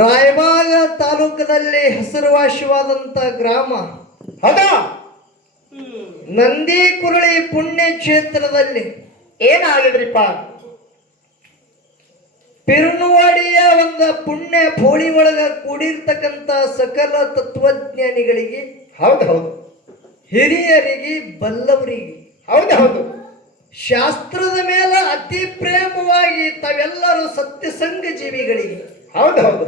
ರಾಯಬಾಗ ತಾಲೂಕದಲ್ಲಿ ಹೆಸರುವಾಸಿವಾದಂತ ಗ್ರಾಮ ಹೌದಾ? ನಂದಿ ಕುರಳಿ ಪುಣ್ಯ ಕ್ಷೇತ್ರದಲ್ಲಿ ಏನಾಗಿದ್ರಿಪ್ಪ? ಪಿರುನುವಾಡಿಯ ಒಂದು ಪುಣ್ಯ ಪೋಳಿ ಒಳಗ ಕೂಡಿರ್ತಕ್ಕಂಥ ಸಕಲ ತತ್ವಜ್ಞಾನಿಗಳಿಗೆ, ಹೌದು ಹೌದು, ಹಿರಿಯರಿಗೆ, ಬಲ್ಲವರಿಗೆ, ಹೌದು ಹೌದು, ಶಾಸ್ತ್ರದ ಮೇಲೆ ಅತಿ ಪ್ರೇಮವಾಗಿ ತಾವೆಲ್ಲರೂ ಸತ್ಯಸಂಗ ಜೀವಿಗಳಿಗೆ, ಹೌದು ಹೌದು,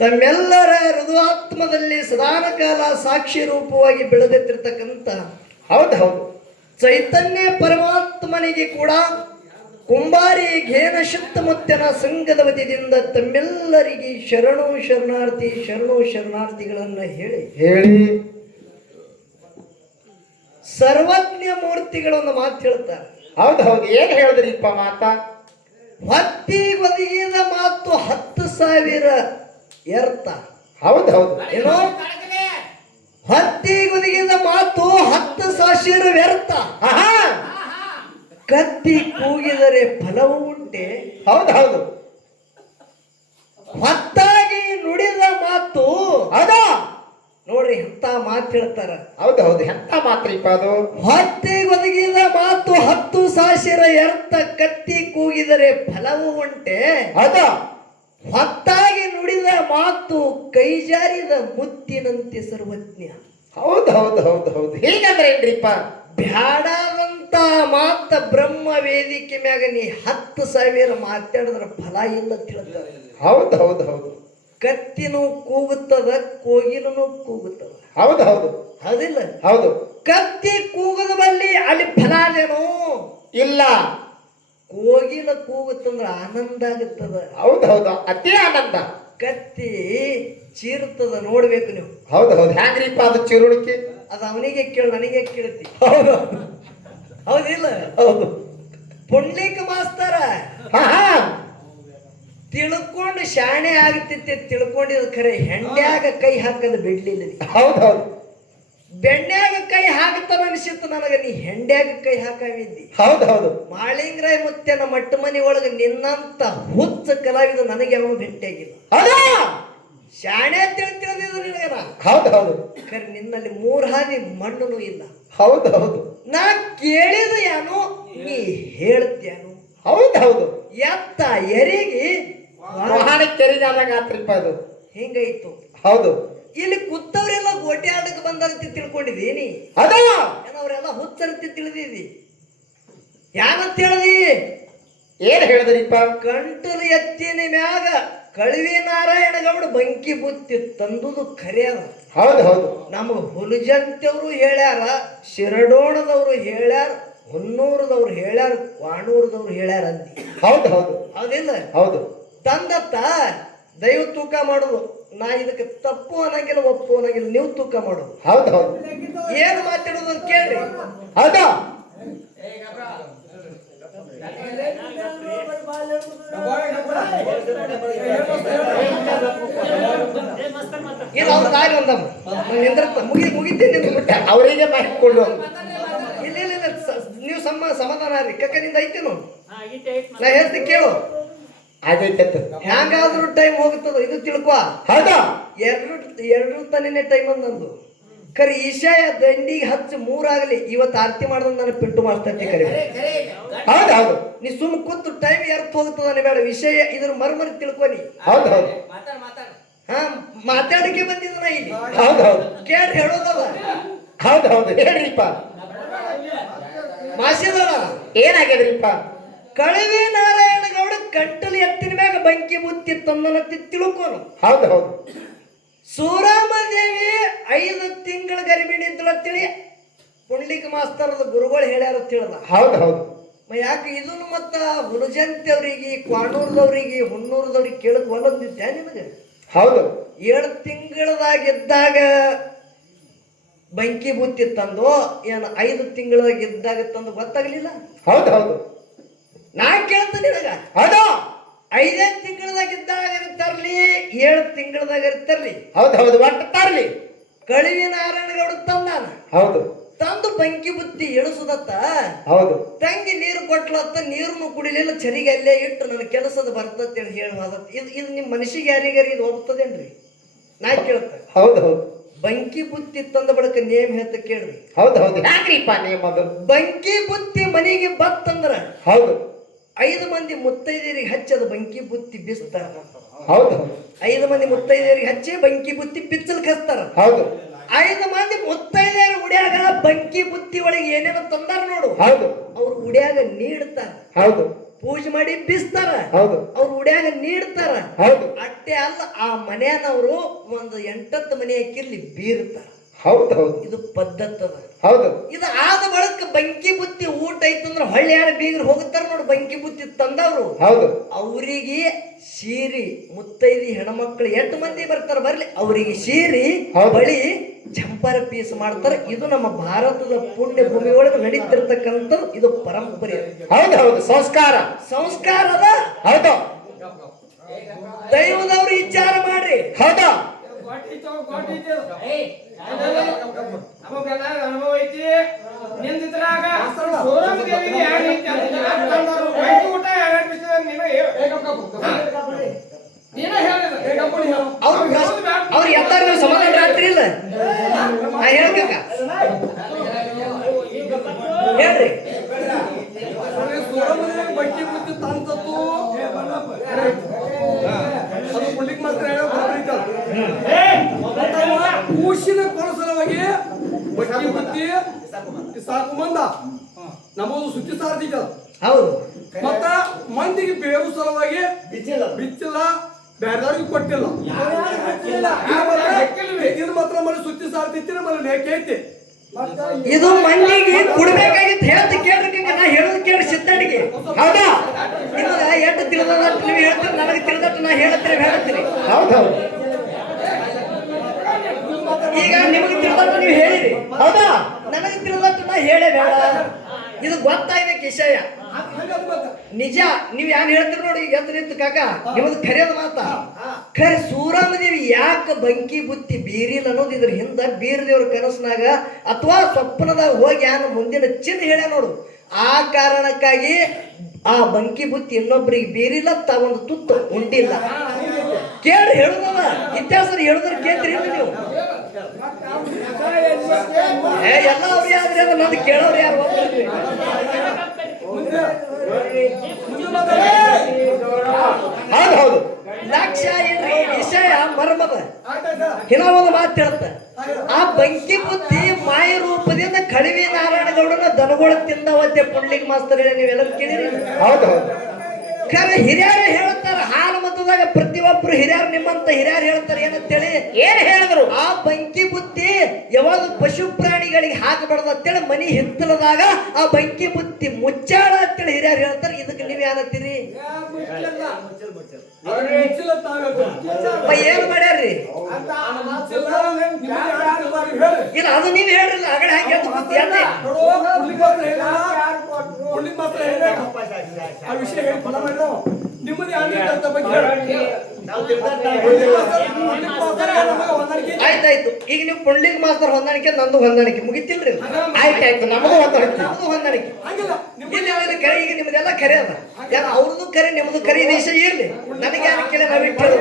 ತಮ್ಮೆಲ್ಲರ ಹೃದಯಾತ್ಮದಲ್ಲಿ ಸದಾನ ಕಾಲ ಸಾಕ್ಷಿ ರೂಪವಾಗಿ ಬೆಳೆದಿಟ್ಟಿರ್ತಕ್ಕಂಥ, ಹೌದು ಹೌದು, ಚೈತನ್ಯ ಪರಮಾತ್ಮನಿಗೆ ಕೂಡ ಕುಂಬಾರಿ ಘೇನ ಮುತ್ತನ ಸಂಘದ ವತಿಯಿಂದ ತಮ್ಮೆಲ್ಲರಿಗೆ ಶರಣು ಶರಣಾರ್ಥಿ ಶರಣು ಶರಣಾರ್ಥಿಗಳನ್ನ ಹೇಳಿ ಹೇಳಿ ಸರ್ವಜ್ಞ ಮೂರ್ತಿಗಳನ್ನ ಮಾತು ಹೇಳ್ತಾರೆ. ಹೌದು ಹೌದು, ಏನ್ ಹೇಳಿದ್ರಿಪ್ಪ ಮಾತಾ? ಹೊತ್ತಿ ಒದಗಿದ ಮಾತು 10,000 ವ್ಯರ್ಥ. ಹೌದು ಹೌದು, ಏನೋ ಹೊತ್ತಿ ಒದಗಿದ ಮಾತು 10,000 ವ್ಯರ್ಥ. ಕತ್ತಿ ಕೂಗಿದರೆ ಫಲವು ಉಂಟೆ. ಹೌದು ಹೌದು, ಹೊತ್ತಾಗಿ ನುಡಿದ ಮಾತು ಹೌದಾ? ನೋಡ್ರಿ ಎಂತ ಮಾತು ಹೇಳ್ತಾರ. ಹೌದು ಹೌದು, ಎಂತ ಮಾತ್ರಿಪ್ಪ ಅದು? ಹೊತ್ತಿ ಒದಗಿದ ಮಾತು 10,000 ವ್ಯರ್ಥ, ಕತ್ತಿ ಕೂಗಿದರೆ ಫಲವು ಉಂಟೆ. ಹೌದಾ? ಹೊತ್ತಾಗಿ ನುಡಿದ ಮಾತು ಕೈ ಜಾರಿದ ಮುತ್ತಿನಂತೆ ಸರ್ವಜ್ಞ. ಹೌದು ಹೌದು ಹೌದು ಹೌದು, ಹೀಗಂದ್ರೆ ಏನ್ರಿಪ್ಪ? ಬ್ಯಾಡಾದಂತ ಮಾತ ಬ್ರಹ್ಮ ವೇದಿಕೆ ಮ್ಯಾಗ ನೀ 10,000 ಮಾತಾಡಿದ್ರ ಫಲ ಇಲ್ಲ ತಿಳ್ತಾರೆ. ಹೌದು ಹೌದು ಹೌದು, ಕತ್ತಿನೂ ಕೂಗುತ್ತದ, ಕೋಗಿಲೂ ಕೂಗುತ್ತದ. ಹೌದು ಹೌದು, ಹೌದಿಲ್ಲ? ಹೌದು. ಕತ್ತಿ ಕೂಗದ ಬಲ್ಲಿ ಅಲ್ಲಿ ಫಲ ಅದೇನು ಇಲ್ಲ. ಕೋಗಿಲ ಕೂಗುತ್ತಂದ್ರ ಆನಂದ ಆಗುತ್ತದ. ಹೌದು ಹೌದು, ಅತಿ ಆನಂದ. ಕತ್ತಿ ಚೀರುತ್ತದ, ನೋಡ್ಬೇಕು ನೀವು. ಹೌದು ಹೌದು, ಹ್ಯಾಂಗ್ರಿಪ್ಪ ಅದು ಚಿರುಣಿಕೆ? ಅದು ಅವನಿಗೆ ಕೇಳು, ನನಗೆ ಕೇಳ್ತಿ. ಹೌದು ಹೌದಿಲ್ಲ? ಹೌದು. ಪುಂಡ್ಲಿಕ ಮಾಸ್ತರ ಹಾ ಹಾ, ತಿಳ್ಕೊಂಡು ಶಾಣೆ ಆಗ್ತಿತ್ತೆ, ತಿಳ್ಕೊಂಡಿದ್ ಖರೆ ಹೆಂಡ್ಯಾಗ ಕೈ ಹಾಕದ ಬಿಡ್ಲಿಲ್ಲ. ಹೌದು ಹೌದು, ಬೆಣ್ಣ್ಯಾಗ ಕೈ ಹಾಕ್ತಾನ ಅನಿಸಿತ್ತು ನನಗ, ನೀ ಹೆಂಡ್ಯಾಗ ಕೈ ಹಾಕಿದ್ದಿ. ಹೌದು ಹೌದು, ಮಾಳಿಂಗರಾಯ ಮುತ್ಯನ ಮಟ್ಟ ಮನಿ ಒಳಗ ನಿನ್ನಂತ ಹುಚ್ಚ ಕಲಾವಿದ ನನಗೆ ಅವನು ಭೇಟಿಯಾಗಿಲ್ಲ. ಶಾಣೆ ತಿಳಿದಿದ್ದು ನಿನಗನ. ಹೌದು ಹೌದು, ಖರೆ ನಿನ್ನಲ್ಲಿ 3 ಹಾದಿ ಮಣ್ಣು ಇಲ್ಲ. ಹೌದು ಹೌದು, ನಾ ಕೇಳಿದ ಯಾನು ನೀ ಹೇಳ್ತ್ಯಾನು. ಹೌದು ಹೌದು, ಎತ್ತ ಎರಿಗೆ ವಾಹನ ಕೆರಿಗಾದಾಗ ಆತ್ರಿಪ್ಪ ಅದು. ಹಿಂಗಾಯ್ತು. ಹೌದು, ಇಲ್ಲಿ ಕೂತವ್ರೆಲ್ಲ ಗೋಟೆ ಆಡಕ್ಕೆ ಬಂದರ್ತಿ ತಿಳ್ಕೊಂಡಿದೀನಿ. ಅದೇ ಅವರೆಲ್ಲ ಹುಚ್ಚರ್ತಿ ತಿಳಿದಿದಿ. ಯಾನಂತ ಹೇಳ್ದಿ? ಏನ್ ಹೇಳಿದ್ರಿಪ್ಪ? ಕಂಟಲು ಎತ್ತಿನ ಮ್ಯಾಗ ಕಳವಿ ನಾರಾಯಣ ಗೌಡ ಬಂಕಿ ಬುತ್ತಿ ತಂದುದು ಖರೆ ಅದ. ಹೌದು ಹೌದು, ನಮಗ ಹುಲಜಂತವ್ರು ಹೇಳ್ಯಾರ, ಶಿರಡೋಣದವ್ರು ಹೇಳ್ಯಾರ, ಹೊನ್ನೂರದವ್ರು ಹೇಳ್ಯಾರ, ವಾಣೂರದವ್ರು ಹೇಳ್ಯಾರ ಅಂದಿ. ಹೌದು ಹೌದು, ಹೌದಿಲ್ಲ? ಹೌದು. ತಂದತ್ತ ದೈವ ತೂಕ ಮಾಡುದು. ನಾ ಇದಕ್ಕೆ ತಪ್ಪು ಅನ್ನಂಗಿಲ್ಲ, ಒಪ್ಪು ಅನ್ನಂಗಿಲ್ಲ, ನೀವು ತೂಕ ಮಾಡುದು. ಹೌದು ಹೌದು, ಏನು ಮಾತಾಡೋದು ಅಂತ ಕೇಳ್ರಿ. ಹೌದಾ? ಇಲ್ಲ ಅವ್ರ ದಾರಿ ಒಂದಮ್ಮ ನಿಂದಿರ್ತ ಮುಗಿತೀನಿ. ಅವರಿಗೆ ಮಾಡಿಕೊಳ್ಳು. ಇಲ್ಲ ಇಲ್ಲ ಇಲ್ಲ, ನೀವು ಸಮಾಧಾನ ರೀ. ಕಕ್ಕನಿಂದ ಐತೇನು? ನಾ ಹೇಳ್ತೀನಿ ಕೇಳು. ಆಗೈತೆ ಹ್ಯಾಂಗಾದ್ರೂ ಟೈಮ್ ಹೋಗುತ್ತದ, ಇದು ತಿಳ್ಕೊ. ಹೌದಾ? ಎರಡು ತನಿನೇ ಟೈಮ್ ಅಂದಂದು ಕರಿ ಈಶಾಯ ದಂಡಿಗೆ ಹಚ್ಚ 3 ಆಗಲಿ. ಇವತ್ತು ಆರತಿ ಮಾಡ್ದಂಗ ನಾನು ಪಿಂಟು ಮಾಡ್ತಾ ಕರಿ. ಹೌದು ಹೌದು, ನೀ ಸುಮ್ ಕೂತು ಟೈಮ್ ಎರ್ತ್ ಹೋಗುತ್ತದ ಬೇಡ. ವಿಷಯ ಇದ್ರ ಮರ್ಮರಿ ತಿಳ್ಕೊನಿ. ಹೌದು ಹೌದು, ಹಾ ಮಾತಾಡಕ್ಕೆ ಬಂದಿದ್ದ ನಾ ಇಲ್ಲಿ. ಹೌದು ಹೌದು, ಕೇಳಿ ಹೇಳೋದದ. ಹೌದು ಹೌದು, ಹೇಳ್ರಿಪ್ಪ. ಮಾಸಿದವ ಏನಾಗ್ಯದ್ರಿಪ್ಪ? ಕಳವಿ ನಾರಾಯಣ ಗೌಡ ಕಂಟಲು ಎತ್ತಿನ ಮ್ಯಾಗ ಬಂಕಿ ಬುತ್ತಿ ತಂದನತ್ತಿ ತಿಳ್ಕೋನು. ಹೌದು ಹೌದು, ಸೂರಾಮದೇವಿ 5 ತಿಂಗಳ ಗರ್ಭಿಣಿ ಇದ್ದಳ ತಿಳಿ ಪುಂಡ್ಲಿಕ ಮಾಸ್ತರದ ಗುರುಗಳು ಹೇಳ್ಯಾರ ತಿಳಿದ. ಹೌದು ಹೌದು, ಯಾಕೆ ಇದನ್ನು ಮತ್ತ ಹುಲಜಂತಿ ಅವ್ರಿಗೆ, ಕ್ವಾಣೂರ್ದವ್ರಿಗೆ, ಹೊನ್ನೂರದವ್ರಿಗೆ ಕೇಳಕ್ ಒಲಂದಿದ್ದೆ ನಿನಗೆ? ಹೌದು. 7 ತಿಂಗಳದಾಗಿದ್ದಾಗ ಬಂಕಿ ಬುತ್ತಿ ತಂದು ಏನು 5 ತಿಂಗಳದಾಗ ಇದ್ದಾಗ ತಂದು ಗೊತ್ತಾಗ್ಲಿಲ್ಲ? ಹೌದು ಹೌದು, ನಾ ಕೇಳ್ತೀನಿ ನಿನಗ. ಹೌದು, 5 ತಿಂಗಳದಾಗ ಇದ್ದಾಗ ತರ್ಲಿ, 7 ತಿಂಗಳದಾಗ ತರ್ಲಿ. ಹೌದು ಹೌದು, ಒಟ್ಟು ತರ್ಲಿ. ಕಳವಿ ನಾರಾಯಣ ಗೌಡ ತಂದಾನ. ಹೌದು, ತಂದು ಬೆಂಕಿ ಬುತ್ತಿ ಇಳಿಸುದತ್ತ ಹೌದು ತಂಗಿ ನೀರು ಕೊಟ್ಲತ್ತ ನೀರನ್ನು ಕುಡಿಲಿಲ್ಲ ಚರಿಗೆ ಅಲ್ಲೇ ಇಟ್ಟು ನನ್ನ ಕೆಲಸದ ಬರ್ತದೆ ಅಂತ ಹೇಳುವಾಗ ಇದು ನಿಮ್ಮ ಮನಸ್ಸಿಗೆ ಯಾರಿಗಾರಿ ಇದು ಹೋಗ್ತದೇನ್ರಿ ನಾ ಕೇಳ್ತೆ ಹೌದು ಹೌದು ಬೆಂಕಿ ಬುತ್ತಿ ತಂದ ಬಳಿಕ ನೇಮ್ ಹೇಳ್ತ ಕೇಳ್ರಿ ಹೌದು ಹೌದು ಯಾಕ್ರಿಪ್ಪ ನೇಮ್ ಅದು ಬೆಂಕಿ ಬುತ್ತಿ ಮನೆಗೆ ಬತ್ತಂದ್ರ ಹೌದು 5 ಮಂದಿ ಮುತ್ತೈದೆಯರಿಗೆ ಹಚ್ಚದ ಬೆಂಕಿ ಬುತ್ತಿ ಬಿಸ್ತಾರ ಹೌದು 5 ಮಂದಿ ಮುತ್ತೈದೆಯರಿಗೆ ಹಚ್ಚಿ ಬೆಂಕಿ ಬುತ್ತಿ ಪಿಚ್ಚಲ್ ಕಸ್ತಾರ ಹೌದು 5 ಮಂದಿ ಮುತ್ತೈದೆಯರ ಉಡ್ಯಾಗ ಬೆಂಕಿ ಬುತ್ತಿ ಒಳಗೆ ಏನೇನೋ ತಂದಾರ ನೋಡು ಹೌದು ಅವ್ರು ಉಡ್ಯಾಗ ನೀಡ್ತಾರ ಹೌದು ಪೂಜೆ ಮಾಡಿ ಬಿಸ್ತಾರ ಹೌದು ಅವ್ರು ಉಡ್ಯಾಗ ನೀಡ್ತಾರ ಹೌದು ಅಟ್ಟೆ ಅಲ್ಲ ಆ ಮನೆಯನವರು ಒಂದು 8 ಮನೆ ಹಾಕಿರ್ಲಿ ಬೀರ್ತಾರ ಹೌದು ಹೌದು ಇದು ಪದ್ಧತಿ ಅದ ಹೌದು ಇದು ಆದ ಬಳಿಕ ಬೆಂಕಿ ಬುತ್ತಿ ಊಟ ಐತಂದ್ರ ಹೊಳ್ಳಿ ಯಾರು ಬೀಗರು ಹೋಗ್ತಾರ ನೋಡು ಬೆಂಕಿ ಬುತ್ತಿ ತಂದವ್ರು ಹೌದು ಅವರಿಗೆ ಸೀರಿ ಮುತ್ತೈದಿ ಹೆಣ್ಮಕ್ಳು 8 ಮಂದಿ ಬರ್ತಾರ ಬರ್ಲಿ ಅವರಿಗೆ ಸೀರಿ ಹೌದು. ಬಳಿ ಚಂಪರ ಪೀಸ್ ಮಾಡ್ತಾರ ಇದು ನಮ್ಮ ಭಾರತದ ಪುಣ್ಯ ಭೂಮಿ ಒಳಗೆ ನಡೀತಿರ್ತಕ್ಕಂಥ ಇದು ಪರಂಪರೆ ಹೌದು ಹೌದು ಸಂಸ್ಕಾರದ ಹೌದು ದೈವದವ್ರು ವಿಚಾರ ಮಾಡ್ರಿ ಹೌದು ನಮಗೆಲ್ಲ ಅನುಭವ ಐತಿ ನಿಂದಿದ್ರಾಗ ಸೋರಮ್ಮ ದೇವಿಗೆ ಯಾರು ಐತಿ ಅಂತ ಊಟ ಯಾರು ಬಿಸಿದ ನೀನ ಹೇಳಿದ ಅವ್ರು ಎತ್ತಾರ ನೀವು ಸಮಾಧಾನ ರಾತ್ರಿ ಇಲ್ಲ ನಾ ಹೇಳ್ಬೇಕ ಹೇಳ್ರಿ ಬಟ್ಟಿ ಬಿಟ್ಟು ತಂತದ್ದು ಅದು ಪುಳ್ಳಿಗೆ ಮಾತ್ರ ಕೂಸಿನ ಕೊಳಸಲವಾಗಿ ಬಟ್ಟಿ ಬುತ್ತಿ ಸಾಕು ಮಂದ ನಮ್ಮದು ಸುದ್ದಿ ಸಾರ್ದಿಕ ಹೌದು ಮತ್ತ ಮಂದಿಗೆ ಬೇರು ಸಲುವಾಗಿ ಬಿಚ್ಚಿಲ್ಲ ಬೇರೆದವ್ರಿಗೆ ಕೊಟ್ಟಿಲ್ಲ ಇದು ಮಾತ್ರ ಮನೆ ಸುದ್ದಿ ಸಾರ್ತಿತ್ತಿನ ಮನೆ ನೇಕೆ ಐತಿ ಇದು ಮಂದಿಗೆ ಕೊಡ್ಬೇಕಾಗಿತ್ತು ಹೇಳ್ತ ಕೇಳ್ರಿ ನಾ ಹೇಳೋದು ಕೇಳಿ ಸಿದ್ದಡಿಗೆ ಹೌದಾ ನಿಮಗ ಎಷ್ಟು ತಿಳಿದಟ್ಟು ನೀವು ಹೇಳ್ತೀರಿ ನನಗೆ ತಿಳಿದಟ್ಟು ನಾ ಹೇಳ್ತೀರಿ ಹೌದು ಹೌದು ಈಗ ನಿಮಗೆ ತಿಳಿದಟ್ಟು ನೀವು ಹೇಳಿರಿ ಹೌದಾ ನನಗೆ ತಿಳಿದಟ್ಟು ನಾ ಹೇಳೇ ಬೇಡ ಇದು ಗೊತ್ತಾಯ್ಬೇಕು ವಿಷಯ ನಿಜ ನೀವ್ ಯಾರು ಹೇಳ್ತೀರಿ ನೋಡಿ ಈಗ ಎದ್ದು ನಿಂತು ಕಾಕ ನಿಮ್ಮದು ಖರೆಯದ ಮಾತ ಖರೆ ಸೂರಮ್ಮ ದೇವಿ ಯಾಕೆ ಬೆಂಕಿ ಬುತ್ತಿ ಬೀರಿಲ್ಲ ಅನ್ನೋದು ಇದ್ರ ಹಿಂದ ಬೀರದೇವ್ರ ಕನಸಿನಾಗ ಅಥವಾ ಸ್ವಪ್ನದಾಗ ಹೋಗಿ ಯಾನ ಮುಂದಿನ ಚಿನ್ನ ಹೇಳ ನೋಡು ಆ ಕಾರಣಕ್ಕಾಗಿ ಆ ಬೆಂಕಿ ಬುತ್ತಿ ಇನ್ನೊಬ್ರಿಗೆ ಬೀರಿಲ್ಲ ತಾವೊಂದು ತುತ್ತು ಉಂಡಿಲ್ಲ ಕೇಳ್ರಿ ಹೇಳುದವ ಇತಿಹಾಸ ಹೇಳುದ್ರ ಕೇಳ್ತೀರಿ ನೀವು ಎಲ್ಲ ಅವ್ರು ಯಾವ್ದ್ರಿ ಅದ ನಂದು ಕೇಳೋರು ಯಾರು ಹೌದು ಹೌದು ಲಕ್ಷ್ಯ ಏನ್ರಿ ವಿಷಯ ಮರ್ಮದ ಇನ್ನ ಒಂದು ಮಾತು ಹೇಳುತ್ತ ಆ ಬೆಂಕಿ ಬುತ್ತಿ ಮಾಯ ರೂಪದಿಂದ ಕಡಿಮೆ ನಾರಾಯಣಗೌಡನ ದನಗಳ ತಿಂದವತ್ತೆ ಪುಂಡ್ಲಿಂಗ್ ಮಾಸ್ತರ್ ಹೇಳಿ ನೀವೆಲ್ಲರೂ ಕೇಳಿರಿ ಹೌದು ಹೌದು ಖರೆ ಹಿರಿಯರು ಹೇಳ್ತಾರ ಹಾಲು ಮತದಾಗ ಪ್ರತಿಯೊಬ್ಬರು ಹಿರಿಯರು ನಿಮ್ಮಂತ ಹಿರಿಯರು ಹೇಳ್ತಾರೆ ಏನಂತೇಳಿ ಏನ್ ಹೇಳಿದ್ರು ಆ ಬೆಂಕಿ ಬುತ್ತಿ ಯಾವಾಗ ಪಶು ಪ್ರಾಣಿಗಳಿಗೆ ಹಾಕಬಾರ್ದು ಅಂತೇಳಿ ಮನಿ ಹಿತ್ತಲದಾಗ ಆ ಬೆಂಕಿ ಬುತ್ತಿ ಮುಚ್ಚಾಳ ಅಂತೇಳಿ ಹಿರಿಯರು ಹೇಳ್ತಾರೆ ಇದಕ್ಕೆ ನೀವ್ ಏನಂತೀರಿ ಏನ್ ಮಾಡ್ಯಾರ್ರಿ ಇಲ್ಲ ಅದು ನೀವ್ ಹೇಳ್ರಿ ಆಗಡೆ ಹಾಗೆ ಎದ್ದು ಬುತ್ತಿ ಅದೇ ಆಯ್ತಾಯ್ತು ಈಗ ನೀವು ಪುಂಡ್ಲಿಂಗ್ ಮಾಸ್ತರ್ ಹೊಂದಾಣಿಕೆ ನಂದು ಹೊಂದಾಣಿಕೆ ಮುಗಿತಿಲ್ರಿ ಆಯ್ತಾಯ್ತು ನಮಗೂ ಹೊಂದಾಣಿಕೆ ನಮ್ದು ಹೊಂದಾಣಿಕೆ ಇಲ್ಲಿ ಕರೆ ಈಗ ನಿಮ್ದೆಲ್ಲ ಕರೆ ಅದ ಯಾಕ ಅವ್ರದ್ದು ಕರೆ ನಿಮ್ದು ಕರೆ ದೇಶ ಇರ್ಲಿ ನನಗೆ ಯಾರು ಕೇಳಿ ನಾವೇ ಕೇಳೋದು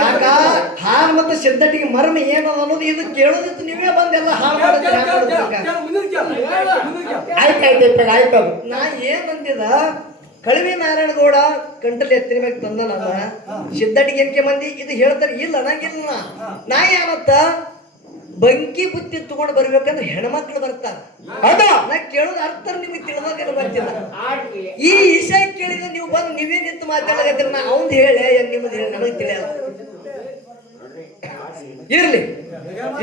ಕಾಕ ಹಾಲು ಮತ್ತು ಸಿದ್ಧಟಿಗೆ ಮರ್ಮ ಏನದ ಅನ್ನೋದು ಇದು ಕೇಳೋದಿತ್ತು ನೀವೇ ಬಂದೆಲ್ಲ ಹಾಳು ಆಯ್ತಾಯ್ತು ಆಯ್ತದು ನಾ ಏನ್ ಅಂದಿದ ಕಳವಿ ನಾರಾಯಣಗೌಡ ಕಂಟಲ್ಲಿ ಎತ್ತಿನ ಮ್ಯಾಗ ತಂದನಲ್ಲ ಸಿದ್ಧಟಿಗೆ ಏನಕ್ಕೆ ಮಂದಿ ಇದು ಹೇಳ್ತಾರೆ ಇಲ್ಲ ನಂಗಿಲ್ಲ ನಾ ಏನತ್ತ ಬೆಂಕಿ ಬುತ್ತಿ ತಗೊಂಡು ಬರ್ಬೇಕಂದ್ರೆ ಹೆಣ್ಮಕ್ಳು ಬರ್ತಾರ ನಾ ಕೇಳೋದು ಅರ್ಥ ನಿಮ್ಗೆ ತಿಳಿದಾಗ ಬರ್ತಿಲ್ಲ ಈ ವಿಷಯ ಕೇಳಿದ್ರೆ ನೀವು ಬಂದು ನೀವೇ ನಿಂತು ಮಾತಾಡಕತ್ತೀರ ನಾ ಅವ್ನ್ ಹೇಳಿ ನಿಮ್ಮದು ಹೇಳಿ ನನಗೆ ತಿಳಿಯಲ್ಲ ಇರ್ಲಿ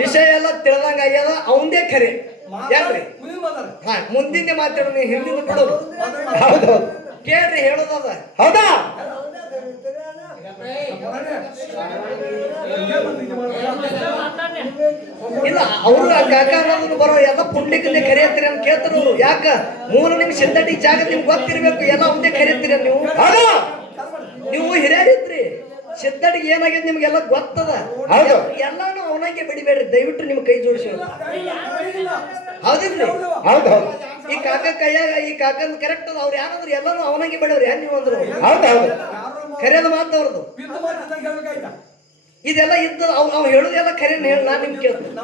ವಿಷಯ ಎಲ್ಲ ತಿಳಿದಂಗ ಆಗ್ಯದ ಅವಂದೇ ಖರೆ ಯಾಕ್ರಿ ಹಾ ಮುಂದಿನ ಮಾತಾಡೋ ನೀವು ಹಿಂದಿನ ಬಿಡೋದು ಹೌದು ಕೇಳ್ರಿ ಹೇಳೋದದ ಹೌದಾ ಇಲ್ಲ ಅವರು ಕಾಕ ಅನ್ನೋದನ್ನು ಬರೋ ಎಲ್ಲ ಪುಂಡ್ಲಿಕ್ಕನ್ನೇ ಕರೆಯತ್ತೀರಿ ಅಂತ ಕೇಳ್ತಾರ ಅವರು ಯಾಕ 3 ನಿಮಿಷ ಸಿದ್ಧಟಿ ಜಾಗ ನಿಮ್ಗೆ ಗೊತ್ತಿರ್ಬೇಕು ಎಲ್ಲ ಒಂದೇ ಕರೆಯತ್ತೀರ ನೀವು ನೀವು ಹಿರಿಯರಿದ್ರಿ ಸಿದ್ದಡಿಗೆ ಏನಾಗಿದೆ ನಿಮ್ಗೆಲ್ಲ ಗೊತ್ತದ ಹೌದು. ಎಲ್ಲಾನು ಅವನಾಗೆ ಬಡಿಬೇಡ್ರಿ ದಯವಿಟ್ಟು ನಿಮ್ ಕೈ ಜೋಡಿಸಿ ಹೌದಿಲ್ರಿ ಹೌದು ಈ ಕಾಕ ಕೈಯಾಗ ಈ ಕಾಕಂದ್ ಕರೆಕ್ಟ್ ಅದ ಅವ್ರು ಯಾರಂದ್ರೆ ಎಲ್ಲಾನು ಅವನಾಗೆ ಬಡಿವ್ರಿ ಯಾರು ನೀವು ಅಂದ್ರು ಹೌದು ಹೌದು ಖರೇದ ಮಾತು ಅವ್ರದ್ದು ಇದೆಲ್ಲ ಇದ್ದ ಅವ್ ಹೇಳುದೆಲ್ಲ ಖರೇನ ಹೇಳ ನಾ ನಿಮ್ ಕೇಳ್ತೀನಿ